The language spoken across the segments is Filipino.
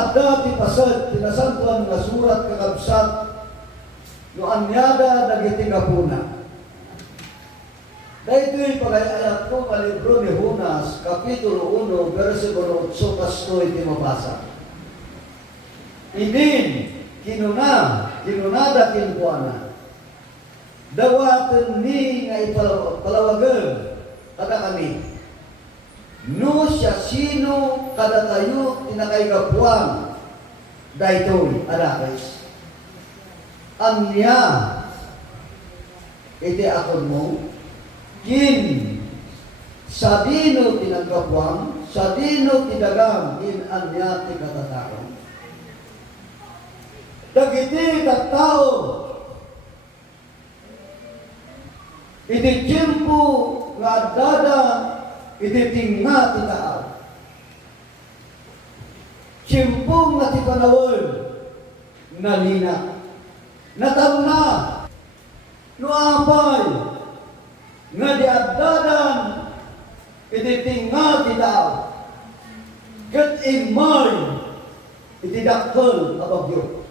adda ti pasad tinasantuan nga surat kakabsat no anyada dagiti gapuna. Dahito'y pag-ayat ko sa libro ni Jonas, Kapitulo 1, versikulo 8, kastoy ti mabasa. Idin, kinunada kinkuana. Dawaten ni nga ipalawagan kada kami. No siya sino kada tayo tinakaigapuan. Dahito'y adakis. Anya, iti akon mo, kin sa dino tinagkapuan, sa dino tidagang in anya ti katataon. Dagiti kattao iti tiyempo nga dada iti tinga ti tao. Tiyempo nga ti panawal nalina natamna no apay nga diaddadan iti tinga ti tao ket imay iti dakkel a bagyo.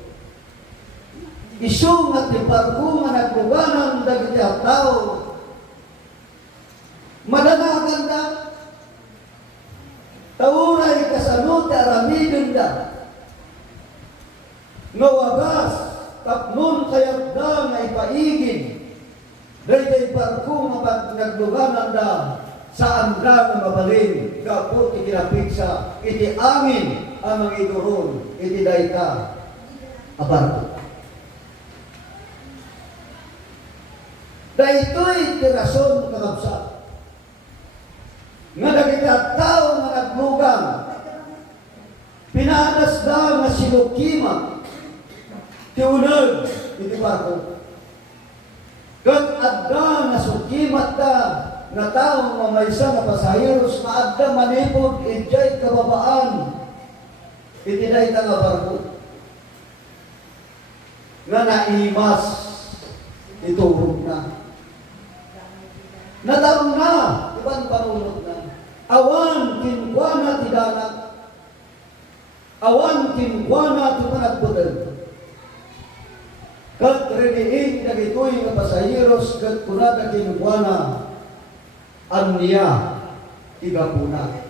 Isu nga ti barko nga nagluganan dagiti tao madanagan da tauray kasano ti aramiden da nga wagas tapnon kayat da nga ipaigin dahil barko nga nagluganan da saan da nga mabalin kapot iti kinapigsa iti angin ang mga iduron iti dayta a barko. Dahito'y tirason kakabsat nga dagiti tao nga naglugang pinadas da nga sinukima ti uneg iti barko. Kat adda nga sukimat da nga taong mamaysa nga pasaheros nga adda manipod ijay kababaan iti dayta nga barko nga naimas iturog na natarong na ibang panunod na awan kinkwana ti danak awan kinkwana ti panagpudel. Kat rediing dagitoy nga pasaheros kat kunada kinukuana anya tigapuna.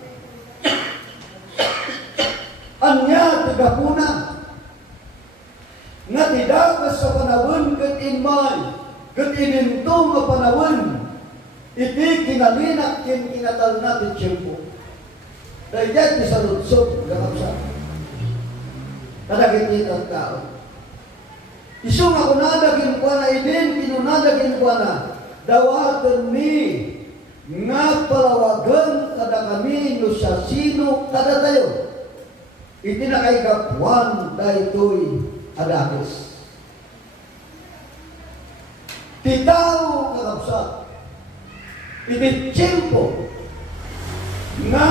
Anya tigapuna nga tidakas sa panawon kat imay kat ininto nga panawon iti kinalinak kinatal natin tiyempo. Dahil dyan ti sa lutsog kakabsa kadagiti ang tao. Isu nga kunada kinukuana idin, kinunada kinukuana dawaten mi nga palawagan kada kami no siya sino kada tayo. Iti nakaigapuan dahito'y adakis. Ti tao kakabsat iti tiyempo nga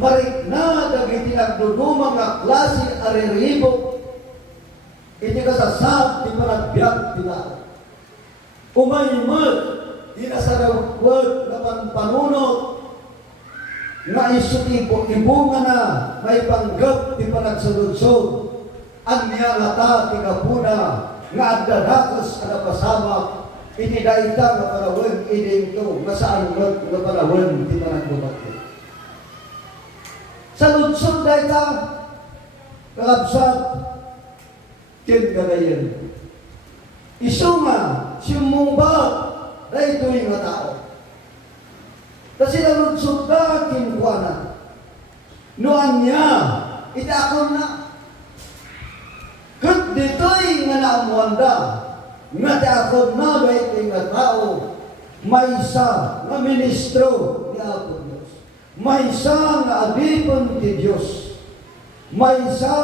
marikna dagiti nagdudumang nga klase ariribok iti kasasab ti panagbiag ti tao. Umaymat di nasarawag na panpanunot nga isutipo ibunga na may panggap ti panagsaludsod anya lata ti kapuna nga agdadakas kada pasamak iti dayta nga panawon idinto nga saan nga panawon ti panagbubat. Sa ludsod dayta kakabsat ken kadayen. Isu nga sumumba daytoy nga tao. Kasi naludsod da kinkuana. Noan niya itakon na. Kat ditoy nga naamuanda nga takon na daytoy nga tao maysa nga ministro ni Apo Dios. Maysa nga adipon ti Dios. Maysa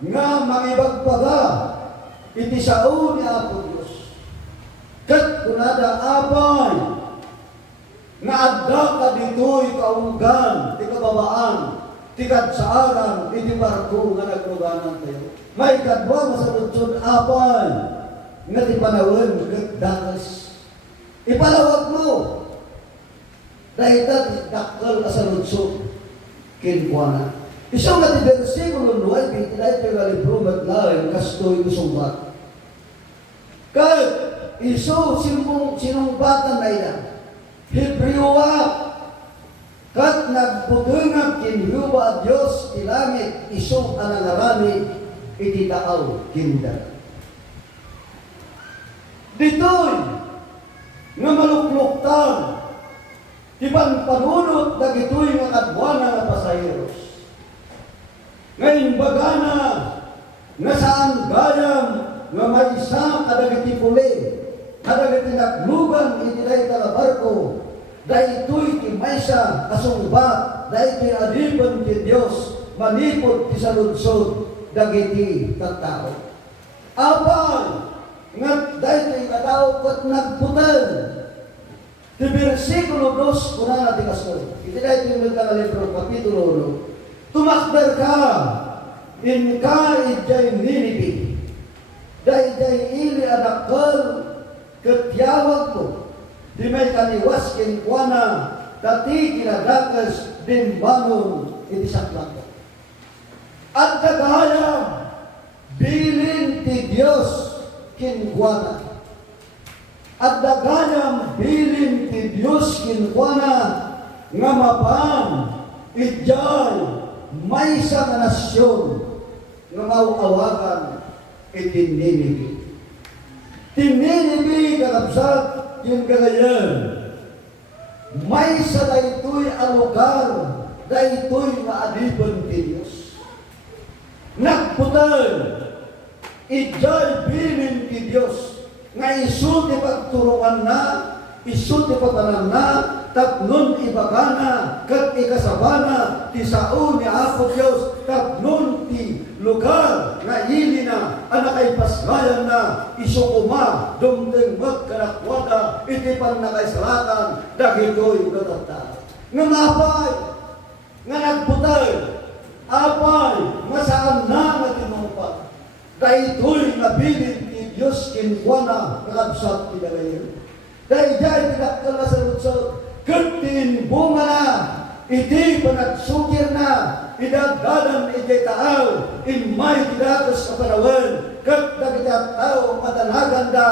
nga mangibagpaga iti sao ni Apo Dios. Kat kunada apay nga adda ka ditoy kaugan ti kababaan ti kadsaaran iti barko nga nagluganan tayo. May kadwa nga sa lutsod apay nga ti panawon ket dakas. Ipalawag mo dahil ti dakkel ka sa lutsod kinkuana. Isu nga ti versikulo ito nga libro maglain, kastoy usumbat. Kaya, iso sinumbatan na ilan. Hebrewwa, kat nagputungag kinhuba at Diyos ilangit, iso anangarani, ititaaw kinda. Dito'y, nga malukluktan, ibang panunot na gito'y nga kadwana nga pasayeros. Ngayon bagana, nga saan gayam, nga may isa kadagiti puli, kadagiti naklugan, itinay talabarko, dahil ito'y ti maysa asungbat, dahil ti aliban ti Diyos, manipod ti saludsod, dagiti tattao. Apay, nga dahil ti katao kat nagputal, ti versikulo 2, kuna natin kastoy. Itinay ti mga libro, kapitulo 1, tumakder ka, in ka ijay Ninibi, dahil ili adakal, katyawag mo, di may kaniwas kinkwana, dati kinadakas din bangon iti saklak. At kagaya, bilin ti Diyos kinkwana. At dagayam bilin ti Diyos kinkwana, nga mapang ijay maysa nga nasyon, nga mauawagan iti Ninibi. Ti Ninibi kakabsat yung kagayan, maysa daytoy a lugar, daytoy maaliban ti Diyos. Nagputal, ijay bilin ti Diyos, nga isu ti pagturuan na, isu ti patanan na, tapnon ibagana, kat ikasabana, ti sao ni Apo Diyos, tapnon ti lugar, nga ili na, anak ay pasgayan na, isu uma, dumdeng magkanakwada, iti pan nakaisalatan, dagitoy natata. Nga mapay, nga nagputay, apay, nga saan na nga tinumpa, dahitoy nga bilin ti Diyos kinkwana, nakabsat ti dalayan. Dahil dahil pinakal na sa lutsot, katin bunga na, iti panagsukir na, idagdadan iti taaw, inmay tidatos sa panawan, kat dagitat tao matanagan da,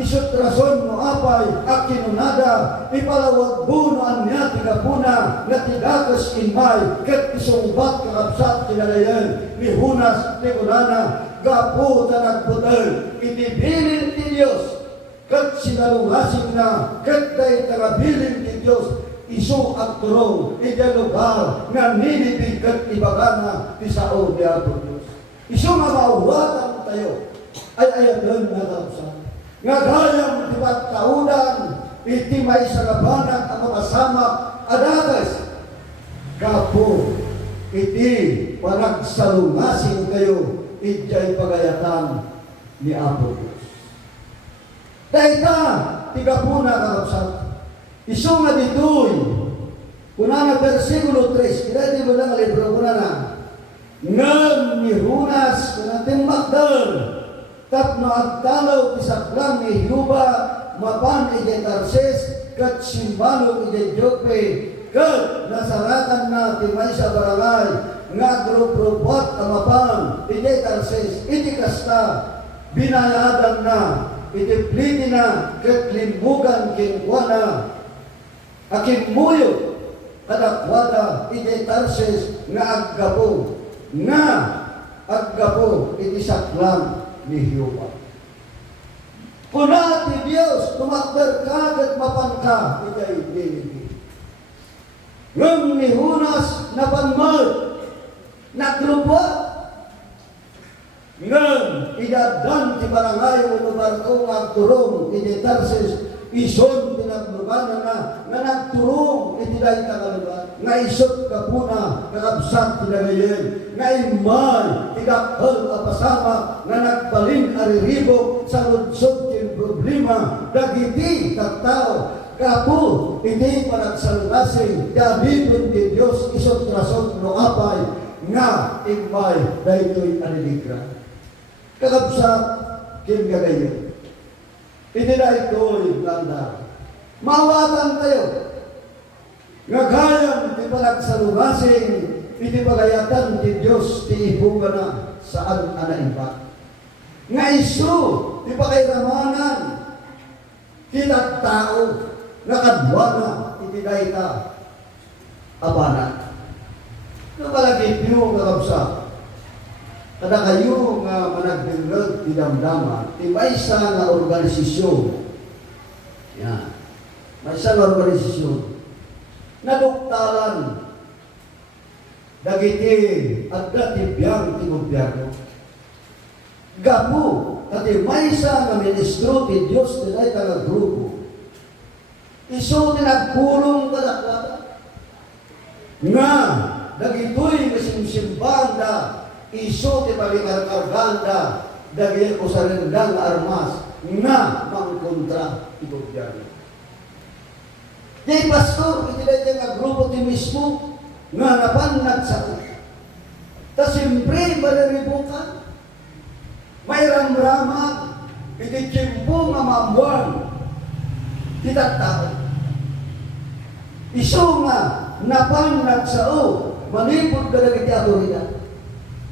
isut rason mo apay, akinunada, ipalawag buno ang niya tigapuna, na tidatos inmay, kat isungbat kakabsat kinalayan, ni Hunas, ni Kunana, gapu ta nagputal, itibilin ti Diyos, kat sinalungasing na, kat dahi tagabilin ti Diyos, isu at turong, iti lugar, nga Ninibi kat ibagana, ti sao di Apo Diyos. Isu nga mauwatan tayo, ay ayadon nga kapsa. Nga gayang ti pagkaunan, iti may sagabanag ang makasamak, adagas, kapo, iti panagsalungasing kayo, ijay pagayatan ni Apo Diyos. Dahil ka, tigapuna kakapsat. Isu nga ditoy, kuna nga versikulo 3, kaya di mo lang libro kuna na, ngam ni Hunas, kuna timbakdal, tapno agtalaw isaklang ni Hiuba, mapan ijay Tarses, kat simbalog ijay Jope, kat nasaratan na timay sa barangay, nga grup-grupot amapan, ijay Tarses, iti kasta, binayadan na, itipliti na, kat limbugan kinkwana, akimuyo, kadakwada, iti Tarses, nga aggapo, iti saklang ni Hiuba. Kuna ti Diyos, tumakder ka, kat mapanka, iti Ninibi. Ngam ni Hunas, napanmad, nagrupot, ngam idadan ti barangay o lugar ko magturong iti Tarses, ison tinaglugan na nagturong iti dahi tagalugan, nga isot kapuna kakabsat tinagayin, nga imay tidakal apasama, nga nagbalin ariribok sa lutsod kin problema, dagiti tattao, kapu iti panagsalugasing, dabipon ti Diyos isot rason no apay, nga imay dahito'y aniligra. Kakabsat kin gagayon. Iti na ito'y landa. Mawatan tayo. Nga gayang di panagsalugasing, iti pagayatan ti Diyos ti ibunga na saan anaiba. Nga isu, ti pakairamanan, kita tao, nga kadwana, iti dayta, abana. Napalagi piyo nga kapsa, kada kayo nga managbilog ti damdama, ti maysa nga organisasyon, yan, maysa nga organisasyon, naduktalan, dagiti at datibiyang ti gobyerno. Gapu, kati maysa nga ministro ti Diyos ti dayta nga grupo. Isu ti nagpulong kadakwada. Nga, dagitoy kasimsimbahan da, isu ti palikarkarganda, dagiti kusarendang armas, nga mangkontra ti gobyerno. Di pastor, iti dayta nga grupo ti mismo, nga napanag sa ko. Ta siyempre, malaribukan. May ramrama, iti tiyempo nga mamuan, kita tao. Isu nga, napanag sa o, manipod ka na iti autoridad.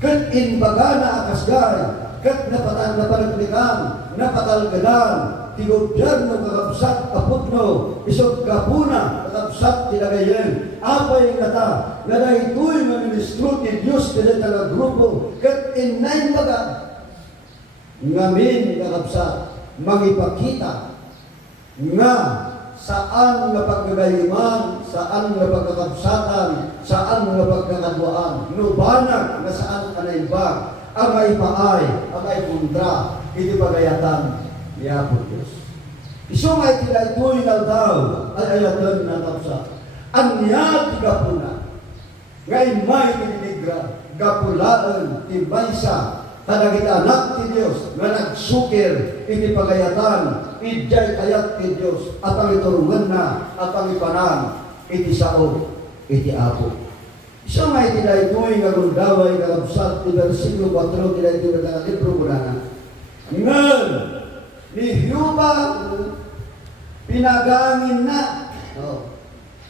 Kat inbaga na akasgay, kat napanagnikan, napatalgadan, ti gobyerno kakabsat aputno, isog kapuna kakabsat tinagayen. Apay kata, nga dahitoy nga ministro ti Diyos tinay taga grupo, kat inay baga, ngamin kakabsat, magipakita, nga saan nga pagkagayiman, saan nga pagkakabsatan, saan nga pagkakadwaan, nubanag nga saan kanaiba, ang ay paay, ang ay kontra, iti pagayatan niya po Diyos. Iso nga iti ito'y daw ay ayatan na kapsa. Ang niya ti gapuna, ngay may tininigra, gapulaan ti maysa, kadagiti anak ti Diyos, nga nagsukir, iti pagayatan, idjay kayat ti Diyos, at ang iturungan na, at ang ipanan, iti sao, iti apo. Iso nga iti ito'y nga gundaway, kakabsat, ti versikulo 4, ti ito'y nga libro ko na. Ngan, ni Hyuba, pinagangin na,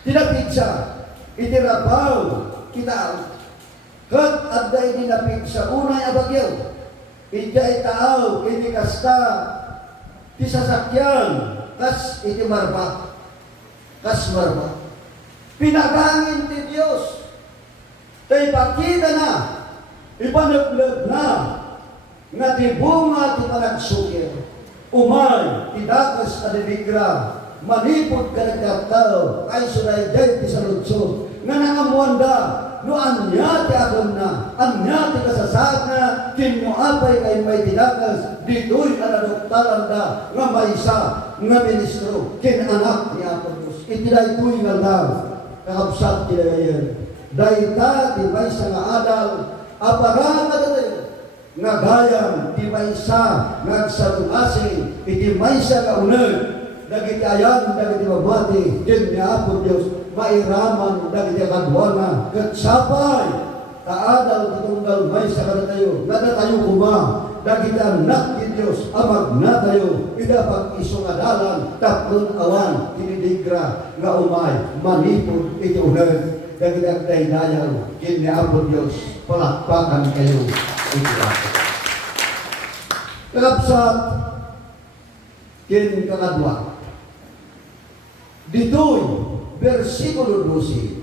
tinapigsa, itirapaw, kita, kat adday dinapigsa, unay abagyaw, iti taaw, iti kasta, ti sasakyan, kas iti marba, kas marba. Pinagangin ti Diyos, tayo pakita na, ipanaglag na, nga ti bunga ti panagsukir, umay, ti dakas adiligra, manipod ka nagkaptao, ay sunay day ti saludsod, nga nangamuanda, no anya ti akon na, anya ti kasasana, kinuapay kay may tinakas, dito'y anadoktaran da, nga maysa, nga ministro, kinanak ni Apo Diyos. Itilay to'y nga lang, kakabsat tinagayan. Dayta, ti maysa nga adal, aparang tayo, nga gayam, ti maysa, nga agsalungasing, iti maysa nga unag, dagiti ayan, dagiti mamati, din ni Apo Diyos, mairaman, dagiti kadwana, katsapay, taadal, katunggal, maysa ka na tayo, nada tayo kuma, dagiti anak ni Diyos, amag na tayo, idapag isong adalan, tatlong awan, tinidigra, nga umay, manipod, iti unag, dagiti agdaydayaw, din ni Apo Diyos, palakpakan kayo, iti ako. Kakapsat, kin kakadwa. Dito'y versikulo 12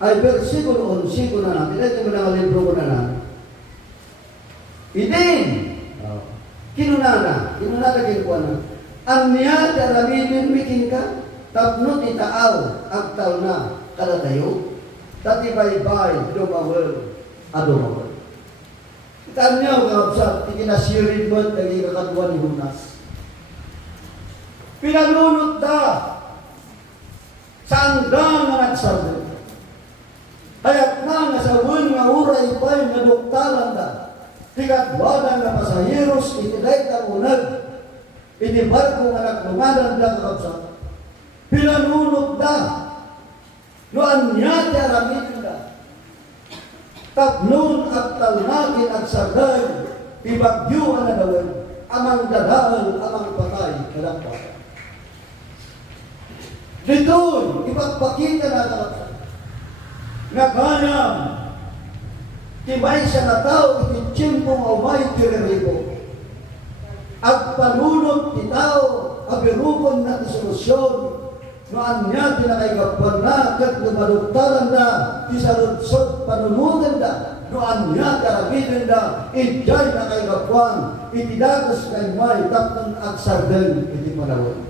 ay versikulo 11 ko na natin. Ito mo na libro ko na natin. Idin! Kinunana kinukuha na. Ang niya daraminin mikin ka, tapno itaaw, agtal na, kada tayo, tati baybay, dumawal, adumawal. Itaan niyo, kakapsat, ikinasirin mo at naging kakadwa ni Hunas. Pinalunod da, saan da nga nagsabi. Hayat na nga sa buwan nga uray pa'y naduktalan da. Tikadwa nga pasahiros, itilay ka unag, itibarko nga naglungalan da kakapsat. Pinalunod da, noan niya ti aramitin da. Tapnon at talnakin at sagay, ibagyuan na dawan, amang dadaan, amang patay, kalakpa. Dito'y, ipagpakita na kalakpa. Naghanam, timay siya na tao, iti tiyempo nga umay tiriribo. Ang panunod ti tao, abirukon na ti solusyon, noan niya tinakaigapan na, kat lumaluktaran na, ti saludsod panunudan na, noan niya karabitin na, idjay na kaigapan, itidagas kay may, tapon agsarden, iti panahon.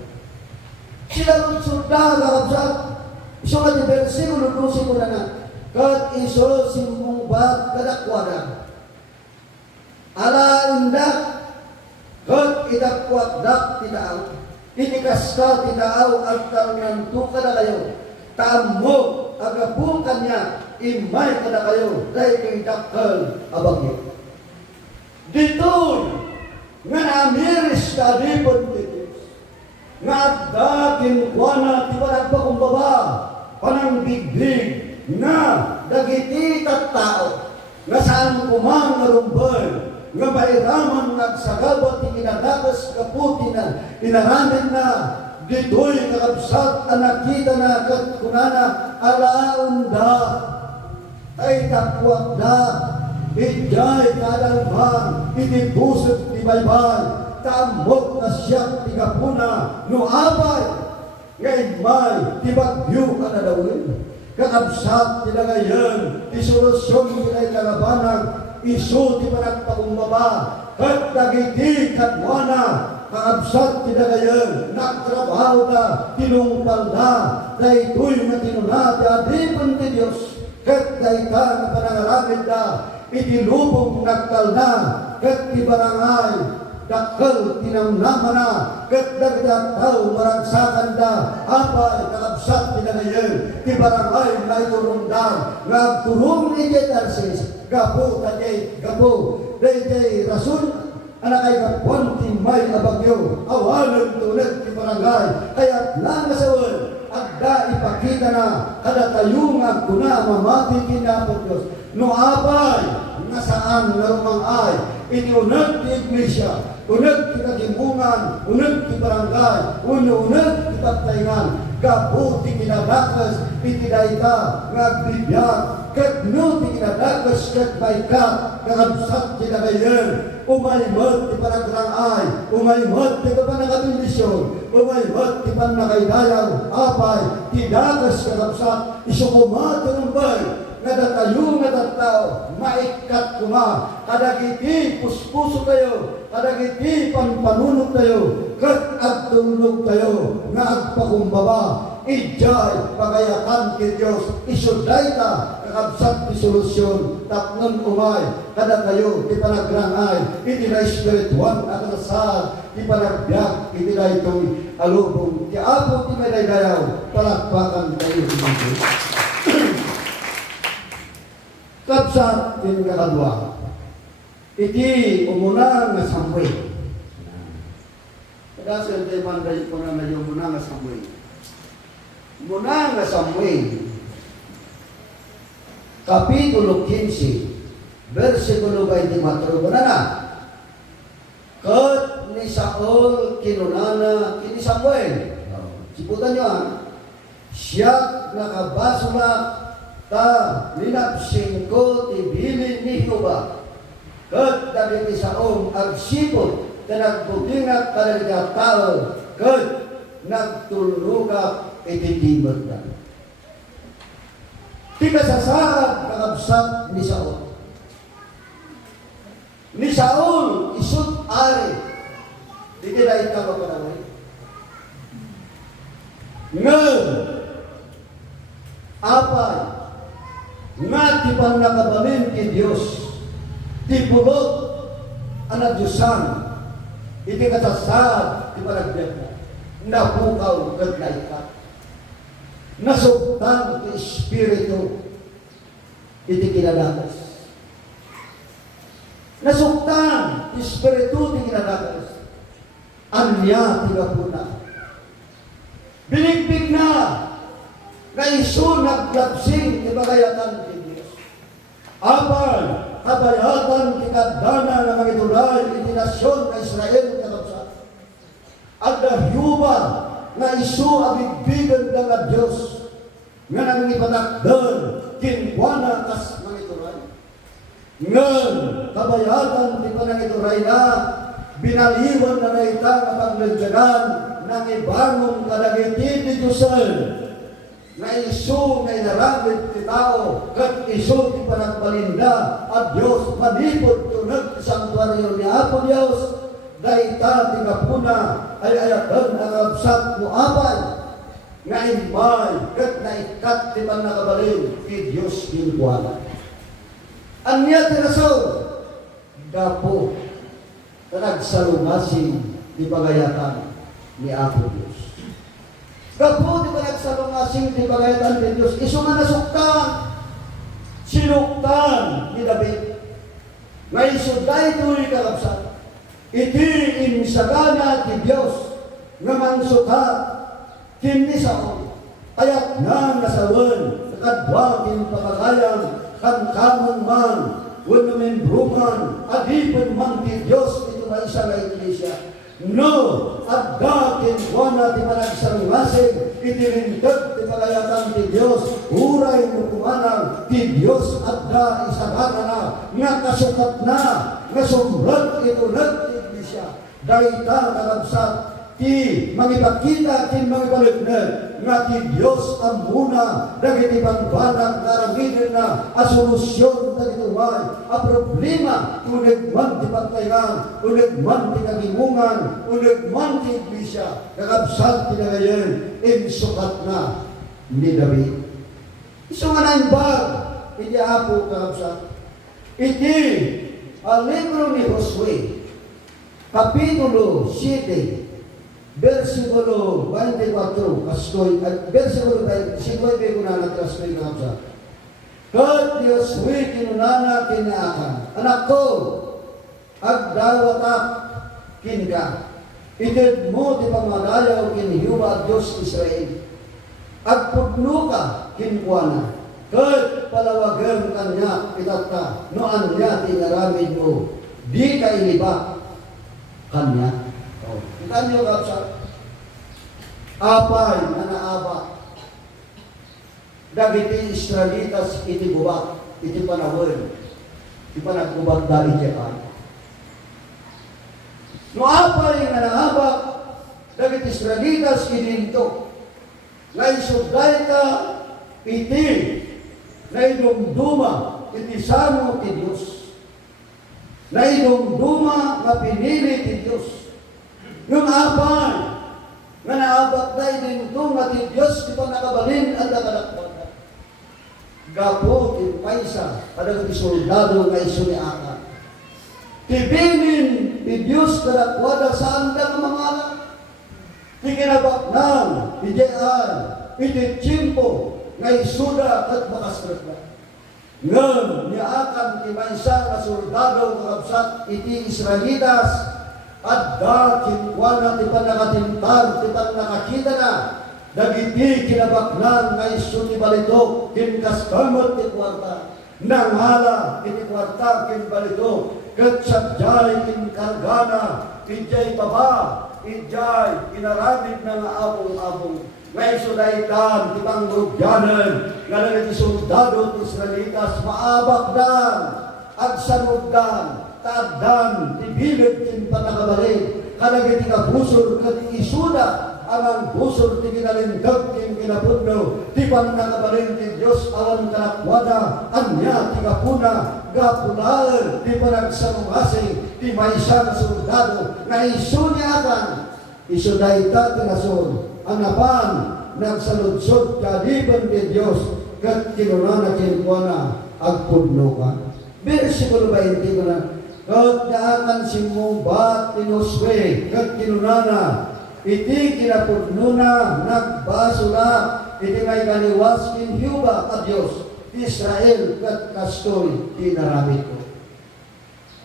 Sila lutsod na, kakabsat, iso nga ti versikulo 12 ko na, kat iso simong bat kadakwanan. Alaundak, kat idakwaddak tinaaw. Itikas ka tinaaw ang taungan tuka na kayo. Tamo, agabukan niya, imay ka na kayo, dahil idakal abagyo. Dito, nga namiris ka ripon titis, nga dakin kuwana, di ba nagpakumbaba, panang bigbig, nga dagiti tattao, nga saan kumang narumbay, nga mairaman nagsagabat ti kinadakas kaputi na inaramin na dito'y kakabsat ang nakita na katkunana alaon da ay takwak na idjay kadalman iti pusot ti baybay tamok na siyang tigapuna no abay ngayon may ti bagyo ka na dawin kakabsat tinagayan ti solusyon tinay kagabanag isu di panagpakumbaba kat dagiti katwana kaabsat tinagayan nagtrabaho na tinungpal na daytoy na tinuna ti adipon ti Diyos kat dayta na panangaramid na itilubong nagkal na kat ti barangay dakkel tinamnaman na kat dagdag tao maragsakan da apay kakabsat tinagayan ti barangay na iturundan nagturong ni Jetarsis gapo tajay gapo dayjay rasul anak ay kapon ti may abagyo awanan tulad ti barangay kaya langasawal agda ipakita na kada tayungan kuna mamati kinapot Diyos no apay nasaan nga rumangay iniunag ti iglesia unag ti kagimbungan unag ti barangay unag ti pagtaingan gapo ti kinadakas iti dayta ngagbibiyag kat no ti kinadakas kat baykat kakabsat ti nagayan umalimot ti panagrangay umalimot ti kapanakabindisyon umalimot ti panakaidayaw apay ti dakas kakabsat isukumato ng bay nadatayo nga tattao maikat kuma kadagiti puspuso tayo kadagiti panpanunod tayo kat agtulog tayo nga agpakumbaba ijay pagayakan ki Diyos isuday ta kakabsat ti solusyon tapnon umay kada tayo ti panagrangay iti na espirituan at nasad ti panagbiag iti na ito'y alubong ti apo ti medaydayaw palakpakan tayo dito. Kapsat din kakadwa iti umuna nga samway kadasal tayo manday ko na yung umuna nga samway muna nga Samuel Kapitulo 15 versikulo 24 banana kat ni Saul kinunana kini Samuel siputan nyo siya nakabasula ta linapsing ko tibilin ni Jehovah kat dami ni Saul agsipot ta nagbudingat kadaliga tao kat nagtulugak ititibot na. Di kasasarap kakabsat ni Saul. Ni Saul isut ari. Di kira ita ba panaway? Ngel apay nga ti panakabalin ki Diyos ti pulot anak Diyosan iti kasasarap ti panagbiag na napukaw kat naikat nasugtan ti Espiritu iti kinadakas nasugtan ti Espiritu ti kinadakas anya ti gapuna binigbig na nga isu naglapsing ti bagayatan ti Diyos apal kabayatan ti kadana na mga itulay iti nasyon na Israel kakabsat at dahyuba na isu abigbigan ng Diyos nga nang ipatakdan kin kinkuana kas mangituray. Ngan, kabayatan di panangituray na, binaliwan na na ita nga paglagyanan ng ibangon kadagiti di Diyosel na iso nga inaramid ti tao kat iso ti panagpalinda at Diyos manipod tunag ti sanktuaryo ni Apo Diyos dayta ti kapuna ay ayatan ang absat mo apay nga imay kat naikat ti panakabalin ti Diyos kinkuana. Anya ti rason dapo nagsalungasing di pagayatan ni Apo Diyos. Kapo di ba nagsalungasing di pagayatan ni Diyos? Iso nga nasuktan, sinuktan ni David. Nga iso daytoy kakabsat. Iti insagana ti Diyos nga mansukat kini Saul. Kaya't na nasawan kadwa kin pagayang kamkamon man wano men bruman adipon man ti Diyos ito na isa na iglesia. No, at dakin wana ti panagsalungasing itirintag ti palayatan ti Diyos uray mo kumanang ti Diyos at da isagana na nga kasukat na nga sumrat ito na ti iglesia. Dahita nakabsat ti mangipakita ti mangipaliknag nga ti Diyos ang muna dagiti pagbanang karamidin na a solusyon dagiti umay a problema unig man ti pagtayngan, unig man ti kagimungan, unig man ti iglesia kakabsat ti nagayon insukat na ni David. Iso nga naimbag iti Apo kakabsat iti ang libro ni Josue kapitulo 7 versikulo 24 kastoy at versikulo 19 kunana kastoy kapsa. Kat Diyos wi kinunana kinaakan anak ko agdawatak kinka itid mo ti pamadayaw kinhiuba at Diyos Israel agpudno ka kinkuana kat palawagan kanya itata noan niya tinaramid mo di ka iliba kanya. Kita niyo kapsa apay na naaba dagiti Israelitas iti gubat iti panahon iti panaggubat dali jekan. No apay na naaba dagiti Israelitas ininto nga isugday ka iti na idumduma iti samo ti Diyos na idumduma nga pinili ti Diyos. Yung apay nga naabat na ininto nga ti Diyos di pa nakabalin at nakadakwadan. Gapo ti paisa kadang ti soldado nga iso ni Akan. Tibinin ti Diyos kadakwada saan ka mangalan. Ti kinabaknang, ti Jean, iti tiyempo nga isuda at makasret na. Ngam ni Akan ti paisa nga soldado kakabsat iti Israelitas at dakin wana ti panakatintar ti panakakita na dagiti kinabaknan nga iso ni balito kinkaskamot ti kwarta nangala iti kwarta kin balito ket sadyay kinkargana ijay baba ijay inaramid na nga abong-abong nga iso daytan ti pangrugyanan nga dagiti soldado ti Israelitas maabakdan agsanugdan taddan ti bilet kin panakabalin kadagiti kabusor ket isuda amang busor ti kinalintag kin kinapudno ti panakabalin ti Dios awan kanakwada anya ti kapuna gapulaan ti panagsalungasing ti maysa nga soldado nga isu ni Akan isu dayta ti nason anapan nagsaludsod kadiben ti Dios ket kinunana kin kuana agpudno ka. Versikulo 20 ko na kat naakan si Mubat tinuswe kat kinunana iti kinapudnuna nagbasula iti may kaniwas kinhiuba a Diyos Israel kat kastoy tinaramid ko.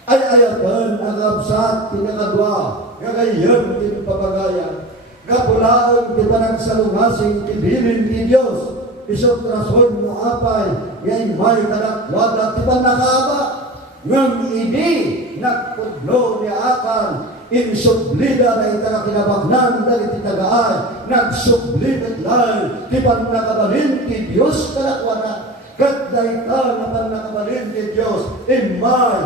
Ay ayatan agabsat pinakadwa gagayem ti papagaya gapulaan ti panagsalungasing ti bilin ti Diyos isot rason mo apay ngay may kadakwada ti panakaaba ngam ini nagpudlo ni Akan insublida na itakakinabaknan dahil tagaay nagsublida lang di pa nakabalin ti Diyos kalakwada kat dayta na panakabalin ni Diyos, imay,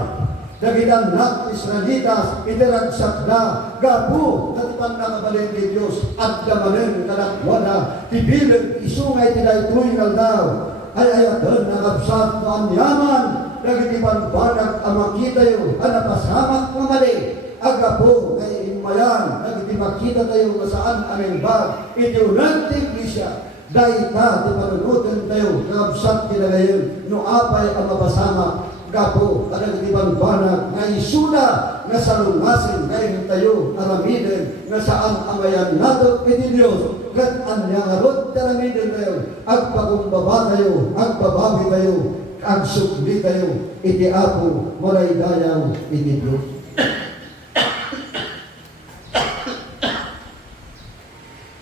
dagitan na Israelitas, itiragsak na, gabu, katipan nakabalin ni Diyos, at gamanin kalakwana, tibilig, isungay tinaytuin daw, ay ayatan nakabsat na anyaman, nagitipan banag ang makita yun, anapasamak na mali, agapo, kay imayan, nagiti makita tayo saan aming bag, ityunantig isya, dayta, di panunutin tayo, nakabsat kila ngayon, no apay ang mapasama, gapo, nagitipan banag, na isuna, na salungasin, ngayon tayo, aramidin, na saan amayan nato, iti Diyos, kat anyangarot taramidin tayo, agpakumbaba tayo, agbababi tayo, agsukli tayo, iti Apo, maray dayaw, iti Diyos.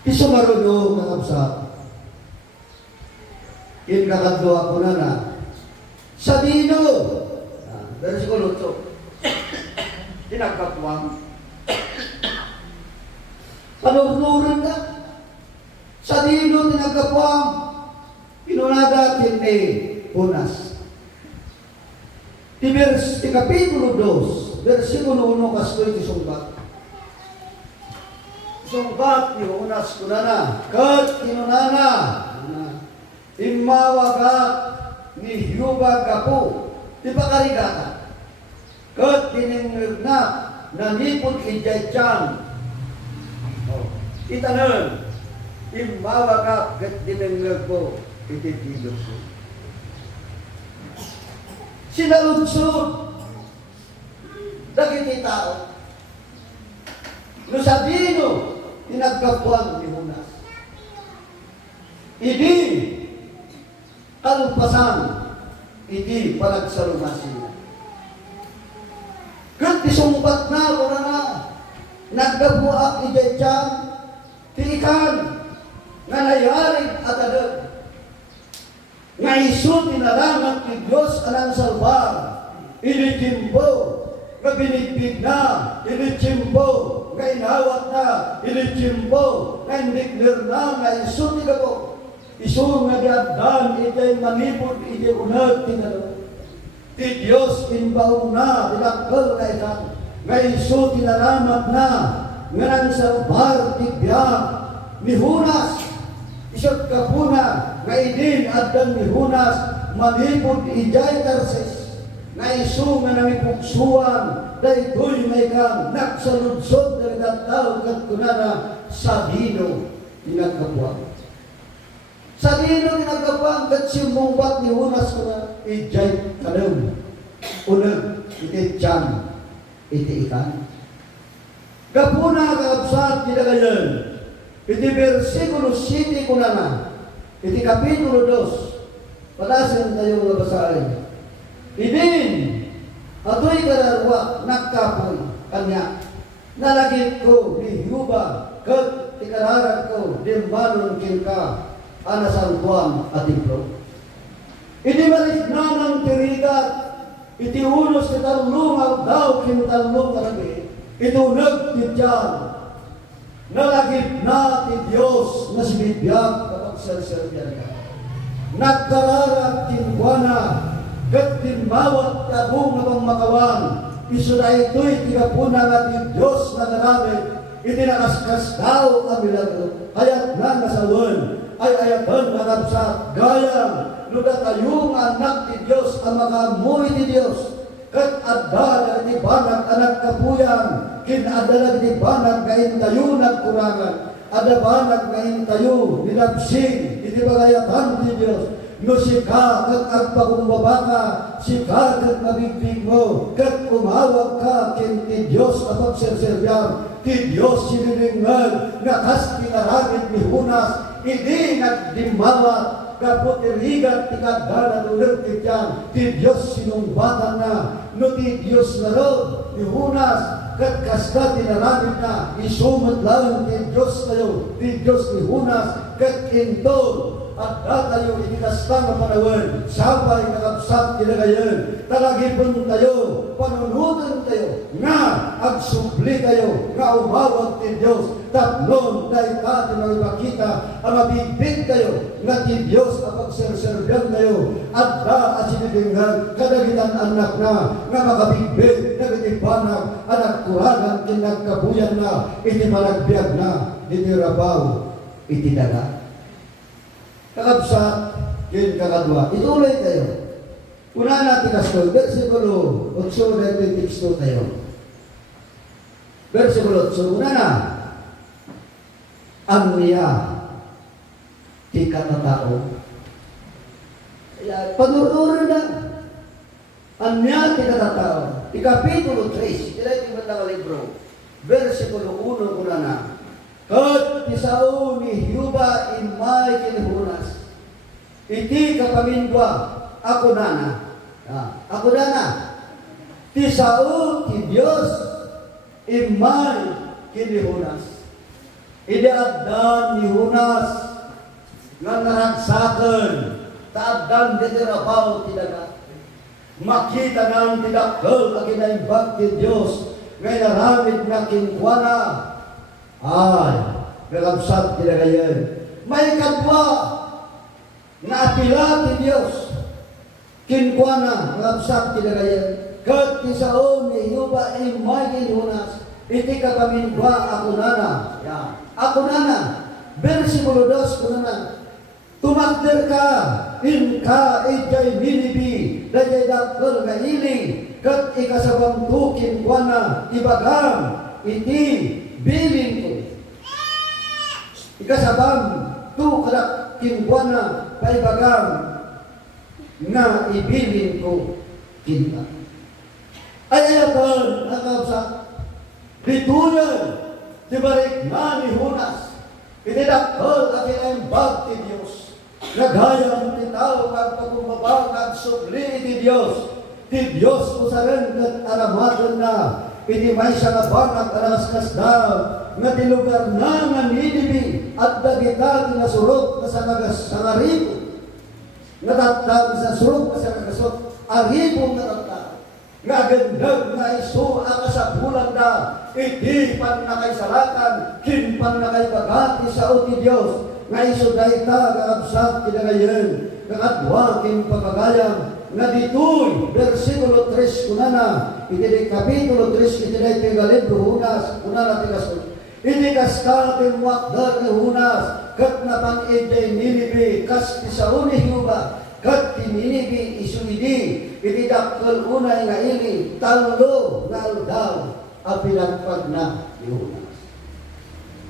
Isumaruno kakabsat, inkakadlo ako na sa dino, versikulo 8, tinagkatwang, panurnurin ka, sa dino tinagkatwang, pinunada kini Unas. Ti kapitulo 2, versikulo 1 kastoy ti sungbat. Sungbat ni Unas kunana, kat kinunana, imawagat ni Yuba Gapo, ti pakarigata. Kat tiningnig na, nanipod ijaychan. Itanan, imawagat kat tiningnig ko, iti Diyos ko. Sinaludsod, dagiti tao. No sabino, tinagkapuan ni Unas. Idi, kalumpasan, idi panagsalumasin. Kat isumpat na, kung na, nagkapuak ijaychan, tiikan, nga nayarig at adag. Nga iso tinarangat ni Diyos anang salbar, initimbo, nga binigbig na, initimbo, nga inawat na, initimbo, nga indiklir na, nga iso tinabo. Iso nga diagdan, itay manipod, itay unag tinalo. Ti Diyos inbaw na, tinakal na itan, nga iso tinaramat na, nga nang salbar, tibiyang, ni Hunas, isot kapuna, nga idin at dan ni Hunas, manipod ijay Tarsis, nga iso nga namipugsuan, daytoy may kang naksaludsod na nagtataw kat kunana sa dino tinagkapuan. Sa dino tinagkapuan kat simumbat ni Hunas kuna ijay kanam, unag iti tiyan, iti ikan. Kapuna kaabsat tinagayan, iti versikulo 7 kunana, iti kapitulo 2, patasin tayo nga basahin. Idin, ato'y kararwa, nagkapoy, kanya, nalagit ko ni Yuba, kat ikararan ko, dimbalon kilka, anasantuan at impro. Idi balik na ng tirigat, iti unos ni talungaw daw kinutalong karabi, itunag ti Diyan, nalagit na ti Diyos na sinibiyag kapag sel-selbiyan ka. Nagkararag tinbuana, kat tinbawat tabong na pang makawan, iso na ito'y tigapuna nga ti Diyos na naramit, itinakaskas daw ang milagro, hayat na nasawan, ay ayatan na kapsat, gayang, nudatayong anak ti Diyos, ang makamuhi ti Diyos, kat adda na iti banag anak kapuyan, kinadalag iti banag kain tayo nagkurangan, ada banag kain tayo, nilabsing, iti bagayatan ti Diyos, no sika kat agpakumbaba ka, sika kat mabigbig mo, kat umawag ka kin ti Diyos na pagserserbyang, ti Diyos sinilingan, nga kas tinaramit ni Hunas, hindi nagdimawat, kapot irigat tikadana nulit ti Diyan, ti Diyos sinumbatan na, no ti Diyos na ron, ni Hunas, kat kasta tinaramit na, isumat lang ti Diyos tayo, ti Diyos ni Hunas, kat intol, at datayo itinasta nga panawin, sabay nakabsat kinagayon, talagipon tayo, panunutan tayo, nga agsubli tayo, nga umawag ti Diyos, tatlong na ikati magpakita, ang mabibig tayo, nga ti Diyos ang pagserserbiyan tayo, at da at sinibingan, kadagitan anak na, nga makabibig, nagitipanag, anak kuragan, kinagkabuyan na, iti malagbiag na, iti rabaw, iti daga. Kakabsat, yun kakadwa. Ituloy tayo. Una natin kasto, versikulo 8 na 26 tayo. Versikulo 8, una na. Ang niya, di katatao. Panururan na. Ang niya, di katatao. Kapitulo 3, ito yung bandang libro. Versikulo 1, una na. Kat tisao ni Yuba imay kinihunas. Iti kapamindwa, ako na. Ako na. Tisao ti Diyos imay kinihunas. Idaaddan ni Hunas nga naragsaken, taaddan diti rabaw ti daga. Makita nang tidakkel a kinaimbag ti Diyos nga naramid na kinkwana. Ay, kakabsat kinagayon. May kadwa na apila ti Diyos. Kinkwana, kakabsat kinagayon. Kat tisao ni Yuba imay kinihunas. Iti kapamindwa ako nana. Ako nana. Versikulo 2 ko nana. Tumakder ka, inka ijay Ninibi, dajay dakkel nga iling, kat ikasabang tukin kwa na, ibagam, iti bilin ko. Ikasabang tukalak kinwa na, paibagam, nga ibilin ko kinta. Ay ayatan, nakabsa, bitunan, tibalik na ni Hunas, itidakkel at kinaimbag ti Diyos. Nagayang titaw, nagpagumabang, nagsubli ti Diyos. Ti Diyos ko sa rin at alamatan na, iti may siya nga banag alaskas daw, nga ti lugar na nga Ninibi, at dagita tinasurot na sa ngaribo. Natatag sa surot na sa nagasot, aribo natatag. Nga gandag nga iso ang kasabulan na, iti pan na kay salatan, kinpan na kay bagati sa o ti Diyos. Nga iso dayta kakabsat kinagayon, kakadwa kin pagagayang, nga ditoy, versikulo 3 kunana, iti kapitulo 3, iti libro Hunas, kunana tinasun. Iti kasta kin wakdar ni Hunas, kat napang-ijay Ninibi, kas tisao ni Yuba, kat ti Ninibi isunidi, iti dakkel unay nga ili, talo na aldaw, apilagpag na ni Hunas.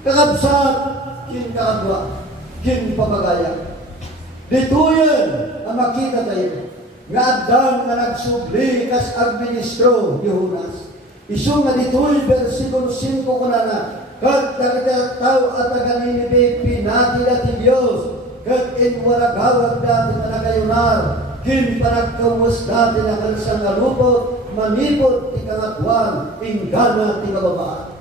Kakabsat kin kakadwa, kin pagagayang. Dituyan ang makita tayo. Nga addan nga nagsubli kas administro ni Hunas. Isu nga dituy versikulo 5 ko na kat dagiti tao at taga Ninibe pinati ti Dios kat inwaragawag dati na nagayunar kin panagkawas dati na kalsang alupot manipot ti kangatwan inggana ti kababaan.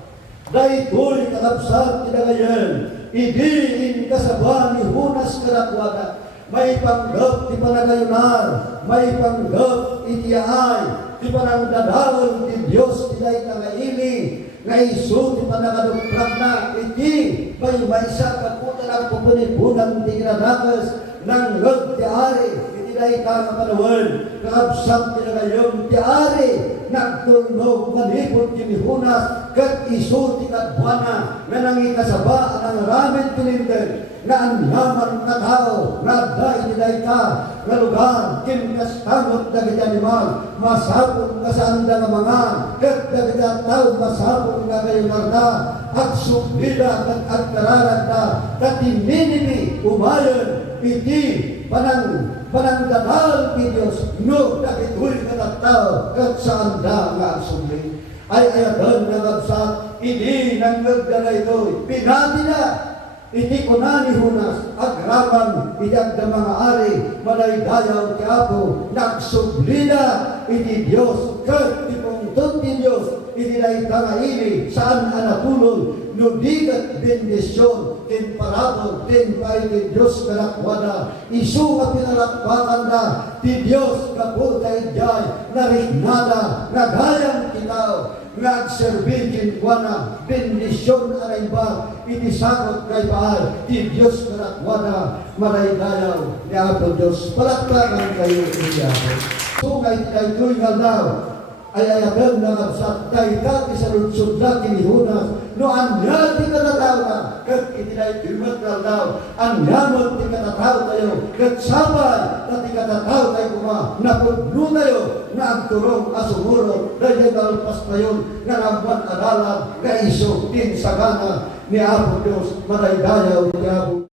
Daytoy kakabsat ti dagayan idiin kasaba ni Hunas karakwaga. May panggap di panagayunar, may panggap itiyaay, di panangdadawal di Diyos dilay tangaili, nga iso di panagaduplak na iti, may maysa kaputan ang pupunipunan di kinadakas, nang lag di ari, iti dilay tangapanawin, kakabsam di nagayong di ari, nagtulnog manipot di Hunas, kat iso di kadbuana, nga nangikasaba ang ramen tulindan, nga ang yaman na tao, nga dahil ka, nga lugar, kinastamot na kita animal, masapot nga saan na mga, kat na kita tao, masapot nga kayo narda, at subida at kararan na, kat Ninibi, umayon, iti, panangdadal ti Diyos, no, nakituloy ka na tao, kat saan na nga subli. Ay ayadan na kabsat, hindi nang nagdala ito, pinati na, iti kuna ni Hunas, agraman, iti agda mga ari, malaydayaw ti Apo, nagsublina, iti Diyos, kat ipungtot ti Diyos, itinay tangaili saan anatulol, nudigat bendisyon, kin parabol, tin paigid Diyos karakwada, isu ka pinalakpakan na, ti Diyos kaputay jay, narignada, nagayang kitaw, nagserbikin kuana, bendisyon anay ba, itisakot kay bahay, ti Diyos karakwada, maraydayaw, ni Apo Diyos, palakpakan kayo iyaw. Sungay kay tuwing daw, ay ayagal na sa dayta sa lutsod na kinihunas no anya ti katataw na kat itinay kilmat na daw anyamot ti katataw tayo kat sabay na ti katataw tayo kuma napudno tayo na ang turong asumuro dahil dalpas tayo na namban adalan na iso tin sagana ni Apo Diyos maraydayaw ni Apo